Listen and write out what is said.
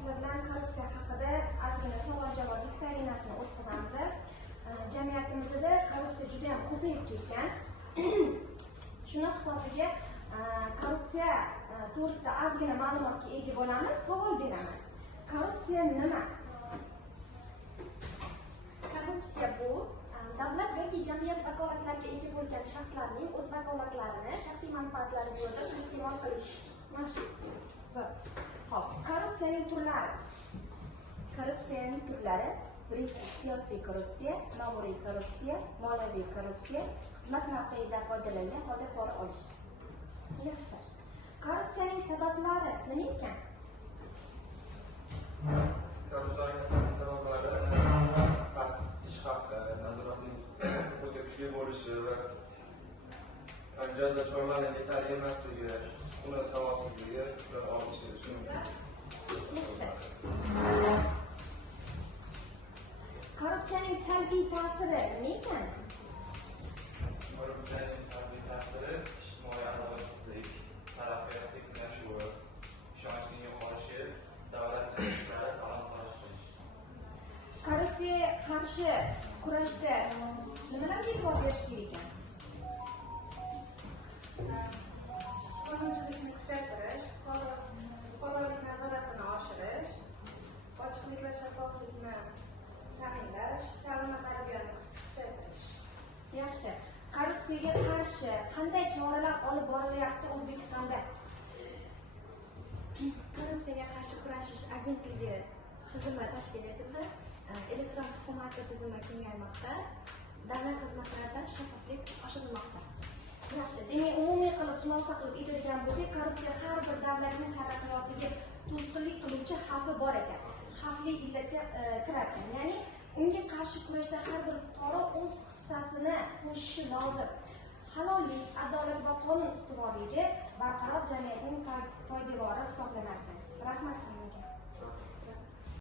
Sizlar bilan korrupsiya haqida ozgina savol-javob viktorinasini o'tkazamiz. Jamiyatimizda korrupsiya juda ham ko'payib ketgan. Shuni hisobiga korrupsiya to'g'risida ozgina ma'lumotga ega bo'lamiz. Savol beraman. Korrupsiya nima? Korrupsiya bu davlat yoki jamiyat vakolatlariga ega bo'lgan shaxslarning o'z vakolatlarini shaxsiy manfaatlari yo'lida suiiste'mol qilish. Xo'p, korrupsiyaning turlari. Korrupsiyaning turlari: birinchisi siyosiy korrupsiya, ma'muriy korrupsiya, moliyaviy korrupsiya, xizmat mavqeyidan foydalangan holda pora olish. Yaxshi. Korrupsiyaning sabablari nima ekan? Korrupsiyaning sabablari past ish haqi, nazoratning o'ta kuchli bo'lishi va jazo choralarining yetarli emasligi, ular savodsizligi ular olishi mumkin. Korrupsiyaning salbiy ta'siri nima ekan? Korrupsiyaning salbiy ta'siri ijtimoiy adolatsizlik, taraqqiyot sekinlashuvi, ishonchning yo'qolishi, davlat ishlari talon-taroj qilish. Korrupsiyaga qarshi kurashda nimalarga e'tibor berish kerak ekan? Qonunchilikni kuchaytirish, fuqarolik nazoratini oshirish, ochiqlik va shaffoflikni ta'minlash, ta'lim va tarbiyani kuchaytirish. Yaxshi. Korrupsiyaga qarshi qanday choralar olib borilyapti O'zbekistonda? Korrupsiyaga qarshi kurashish agentligi tizimi tashkil etildi. Elektron hukumat tizimi kengaymoqda. Davlat xizmatlaridan shaffoflik oshirilmoqda. Yaxshi. Demak, umumiy qilib xulosa qilib aytadigan bo'lsak, korrupsiya har bir davlatning taraqqiyotiga to'sqinlik qiluvchi xavfi bor ekan. Xavfli illatga kirar ekan. Ya'ni unga qarshi kurashda har bir fuqaro o'z hissasini qo'shishi lozim. Halollik, adolat va qonun ustuvorligi barqaror